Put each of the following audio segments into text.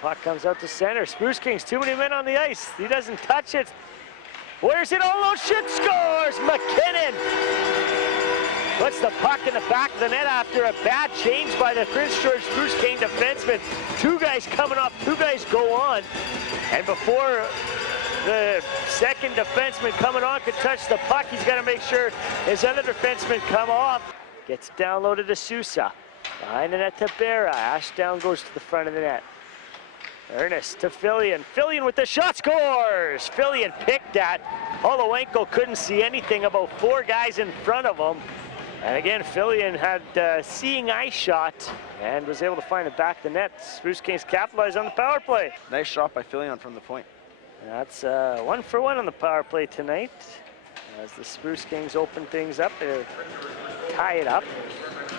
puck comes out to center. Spruce Kings, too many men on the ice. He doesn't touch it. Where's it? Oh, shit, scores! McKinnon puts the puck in the back of the net after a bad change by the Prince George Spruce King defenseman. Two guys coming off, two guys go on. And before the second defenseman coming on could touch the puck, he's got to make sure his other defenseman come off. Gets downloaded to Sousa. Behind the net to Berra. Ashdown goes to the front of the net. Ernest to Fillion. Fillion with the shot, scores! Fillion picked that. Holowenko couldn't see anything, about four guys in front of him. And again, Fillion had seeing eye shot and was able to find it back the net. Spruce Kings capitalized on the power play. Nice shot by Fillion from the point. And that's 1 for 1 on the power play tonight. As the Spruce Kings open things up, they tie it up.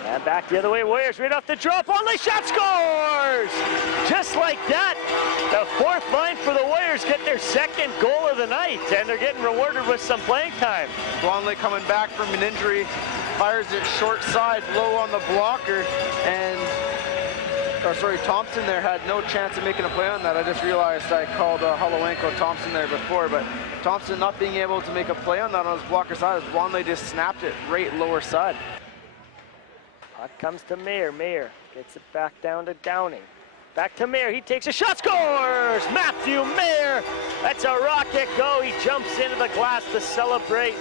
And back the other way, Warriors right off the drop, only shot, scores! Just like that, the fourth line for the Warriors get their second goal of the night, and they're getting rewarded with some playing time. Blonley coming back from an injury, fires it short side, low on the blocker, and Thompson there had no chance of making a play on that. I just realized I called Holowenko Thompson there before, but Thompson not being able to make a play on that on his blocker side, Blonley just snapped it right lower side. Puck comes to Mayer. Mayer gets it back down to Downing. Back to Mayer. He takes a shot, scores! Matthew Mayer. That's a rocket go. He jumps into the glass to celebrate.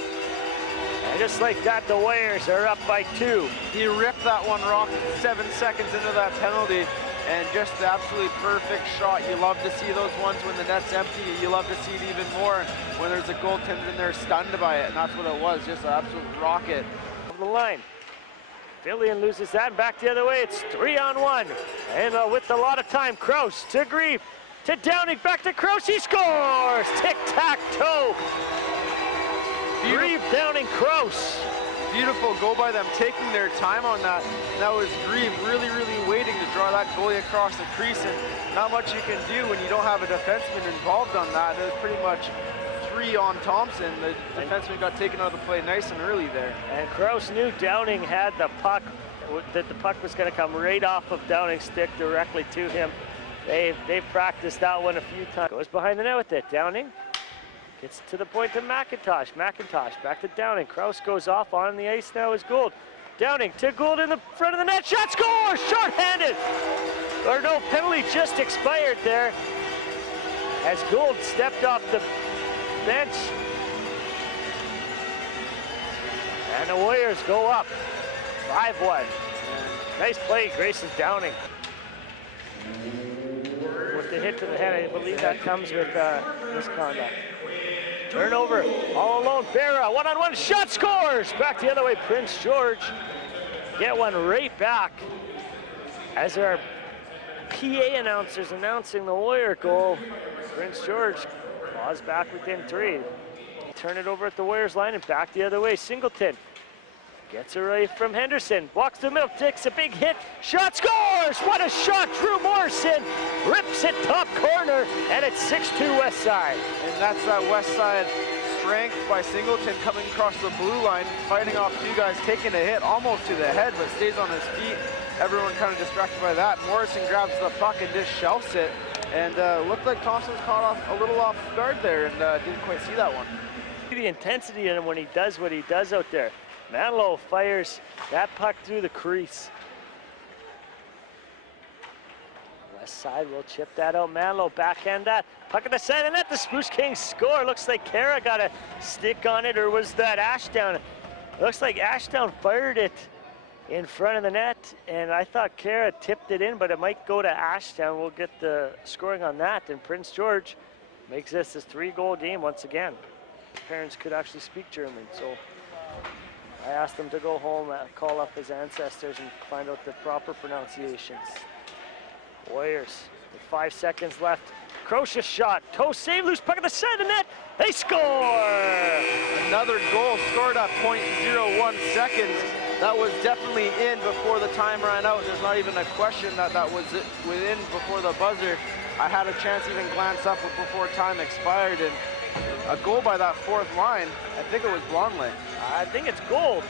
And just like that, the Warriors are up by 2. He ripped that one rocket 7 seconds into that penalty, and just the absolutely perfect shot. You love to see those ones when the net's empty. You love to see it even more when there's a goaltender in there stunned by it, and that's what it was, just an absolute rocket. Over the line. Fillion loses that, back the other way. It's 3-on-1. And with a lot of time, Kraus to Grieve, to Downing, back to Kraus, he scores! Tic-tac-toe. Grieve, Downing, Kraus. Beautiful goal by them, taking their time on that. That was Grieve really, really waiting to draw that goalie across the crease, and not much you can do when you don't have a defenseman involved on that. It was pretty much 3 on Thompson. The defenseman got taken out of the play nice and early there. And Kraus knew Downing had the puck, that the puck was going to come right off of Downing's stick directly to him. They've practiced that one a few times. Goes behind the net with it. Downing gets to the point to McIntosh. McIntosh back to Downing. Kraus goes off on the ice now is Gould. Downing to Gould in the front of the net. Shot, score! Short-handed! Or no, penalty just expired there as Gould stepped off the bench. And the Warriors go up 5-1. Nice play, Grayson Downing. With the hit to the head, I believe that comes with misconduct. Turnover, all alone, Berra, one-on-one shot, scores! Back the other way, Prince George. Get one right back as our PA announcers announcing the Warrior goal. Prince George claws back within 3. Turn it over at the Warriors line and back the other way, Singleton. Gets away from Henderson, walks the middle, takes a big hit, shot, scores! What a shot! Drew Morrison rips it top corner, and it's 6-2 West Side. And that's that West Side strength by Singleton coming across the blue line, fighting off 2 guys, taking a hit almost to the head, but stays on his feet. Everyone kind of distracted by that. Morrison grabs the puck and just shelves it, and looked like Thompson was caught off a little off guard there, and didn't quite see that one. The intensity in him when he does what he does out there. Manlow fires that puck through the crease. West Side will chip that out. Manlow backhand that. Puck at the side of the net. The Spruce Kings score. Looks like Kara got a stick on it, or was that Ashdown? Looks like Ashdown fired it in front of the net, and I thought Kara tipped it in, but it might go to Ashdown. We'll get the scoring on that, and Prince George makes this his 3-goal game once again. Parents could actually speak German, so I asked him to go home, call up his ancestors and find out the proper pronunciations. Warriors with 5 seconds left. Crocious shot, toe save, loose puck at the side of the net. They score! Another goal scored at 0.01 seconds. That was definitely in before the time ran out. There's not even a question that that was within before the buzzer. I had a chance to even glance up before time expired, and a goal by that 4th line. I think it was Blonley. I think it's Gould.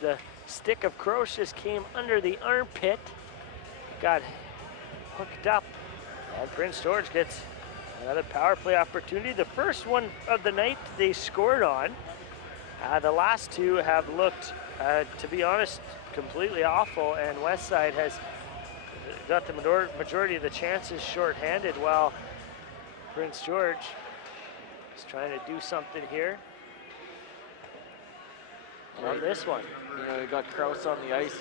The stick of Crocious came under the armpit, got hooked up. And Prince George gets another power play opportunity. The first one of the night they scored on. The last two have looked, to be honest, completely awful, and Westside has got the majority of the chances shorthanded, while Prince George is trying to do something here on this one. You know, they got Krause on the ice.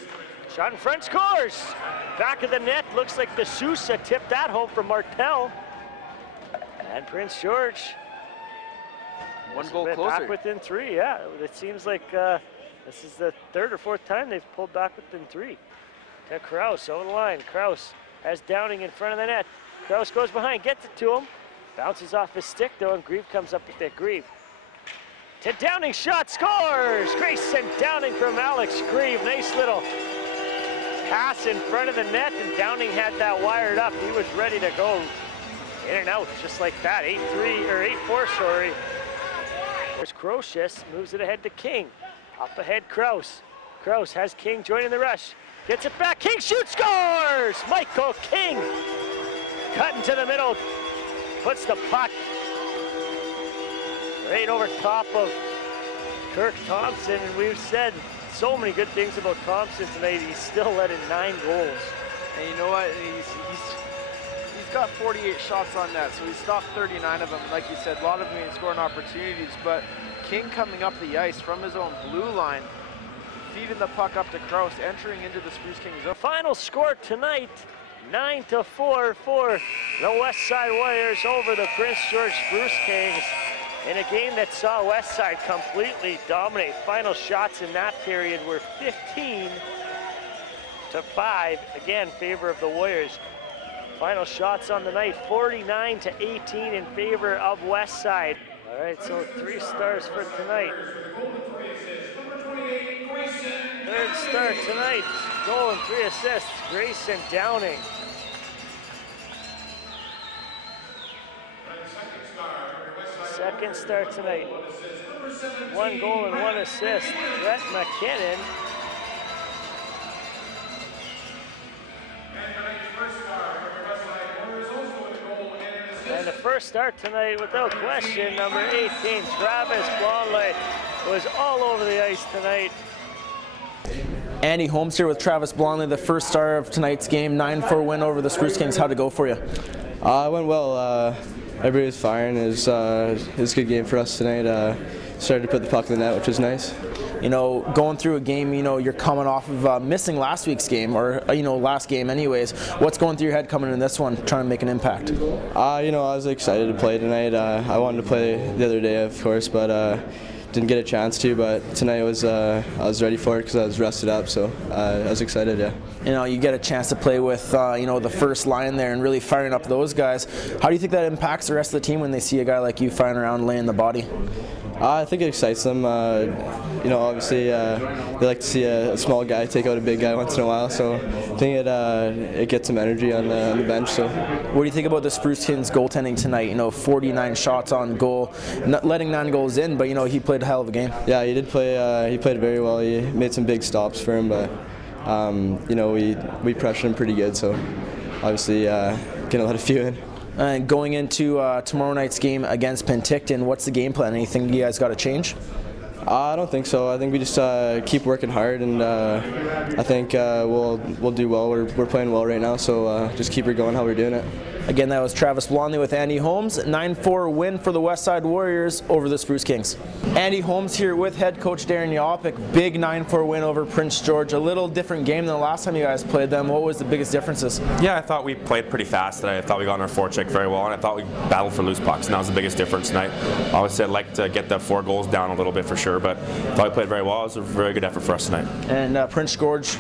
Shot in front, scores! Back of the net, looks like the Sousa tipped that home from Martel. And Prince George, one goal closer. Back within 3, yeah. It seems like this is the 3rd or 4th time they've pulled back within 3. To Krause, over the line. Krause has Downing in front of the net. Krause goes behind, gets it to him. Bounces off his stick though, and Grieve comes up with it. Grieve to Downing, shot, scores! Grayson Downing from Alex Grieve. Nice little pass in front of the net, and Downing had that wired up. He was ready to go in and out just like that. 8-3 or 8-4, sorry. There's Crocious, moves it ahead to King. Up ahead, Krause. Krause has King joining the rush. Gets it back, King shoots, scores! Michael King cutting to the middle, puts the puck right over top of Kirk Thompson, and we've said so many good things about Thompson tonight. He's still let in 9 goals. And you know what? He's got 48 shots on net, so he stopped 39 of them. Like you said, a lot of them in scoring opportunities, but King coming up the ice from his own blue line, feeding the puck up to Krause, entering into the Spruce Kings zone. Final score tonight, 9-4 for the Westside Warriors over the Prince George Spruce Kings in a game that saw Westside completely dominate. Final shots in that period were 15-5, again, favor of the Warriors. Final shots on the night, 49-18 in favor of Westside. All right, so 3 stars for tonight. 3rd star tonight, goal and 3 assists, Grayson Downing. Second star tonight, 1 goal and 1 assist, Brett McKinnon. And the first start tonight, without question, number 18, Travis Blonley, was all over the ice tonight. Andy Holmes here with Travis Blonley, the first star of tonight's game, 9-4 win over the Spruce Kings. How'd it go for you? It went well. Everybody was firing. It was a good game for us tonight. Started to put the puck in the net, which was nice. You know, going through a game, you know, you're coming off of missing last week's game, or, you know, last game anyways. What's going through your head coming in this one, trying to make an impact? You know, I was excited to play tonight. I wanted to play the other day, of course, but didn't get a chance to. But tonight I was ready for it because I was rested up, so I was excited, yeah. You know, you get a chance to play with, you know, the first line there and really firing up those guys. How do you think that impacts the rest of the team when they see a guy like you firing around, laying the body? I think it excites them. You know, obviously they like to see a small guy take out a big guy once in a while, so I think it gets some energy on the bench. So, what do you think about the Spruce Kings goaltending tonight? You know, 49 shots on goal, not letting 9 goals in, but you know he played a hell of a game. Yeah, he did play. He played very well. He made some big stops for him, but you know, we pressured him pretty good. So, obviously, gonna let a few in. And going into tomorrow night's game against Penticton, what's the game plan? Anything you guys got to change? I don't think so. I think we just keep working hard, and I think we'll do well. We're playing well right now, so just keep it going how we're doing it. Again, that was Travis Blonley with Andy Holmes. 9-4 win for the Westside Warriors over the Spruce Kings. Andy Holmes here with head coach Darren Yopik. Big 9-4 win over Prince George. A little different game than the last time you guys played them. What was the biggest differences? Yeah, I thought we played pretty fast today. I thought we got on our forecheck very well, and I thought we battled for loose pucks, and that was the biggest difference tonight. Obviously, I'd like to get the 4 goals down a little bit for sure, but I thought we played very well. It was a very good effort for us tonight. And Prince George,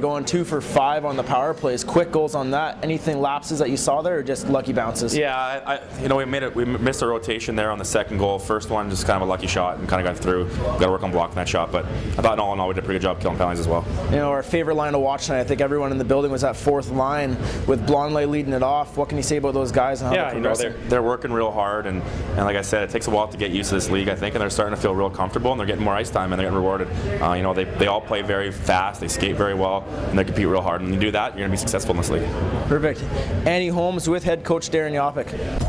going 2 for 5 on the power plays. Quick goals on that. Anything lapses that you saw there, or just lucky bounces? Yeah, you know, we missed a rotation there on the second goal. First one, just kind of a lucky shot and kind of got through. Got to work on blocking that shot, but I thought all in all we did a pretty good job killing penalties as well. You know, our favorite line to watch tonight, I think everyone in the building was that 4th line with Blonley leading it off. What can you say about those guys and how they're progressing? They're working real hard, and like I said, it takes a while to get used to this league, I think, and they're starting to feel real comfortable, and they're getting more ice time, and they're getting rewarded. You know, they all play very fast, they skate very well, and they compete real hard. And when you do that, you're going to be successful in this league. Perfect. Andy Holmes with head coach Darren Yopik.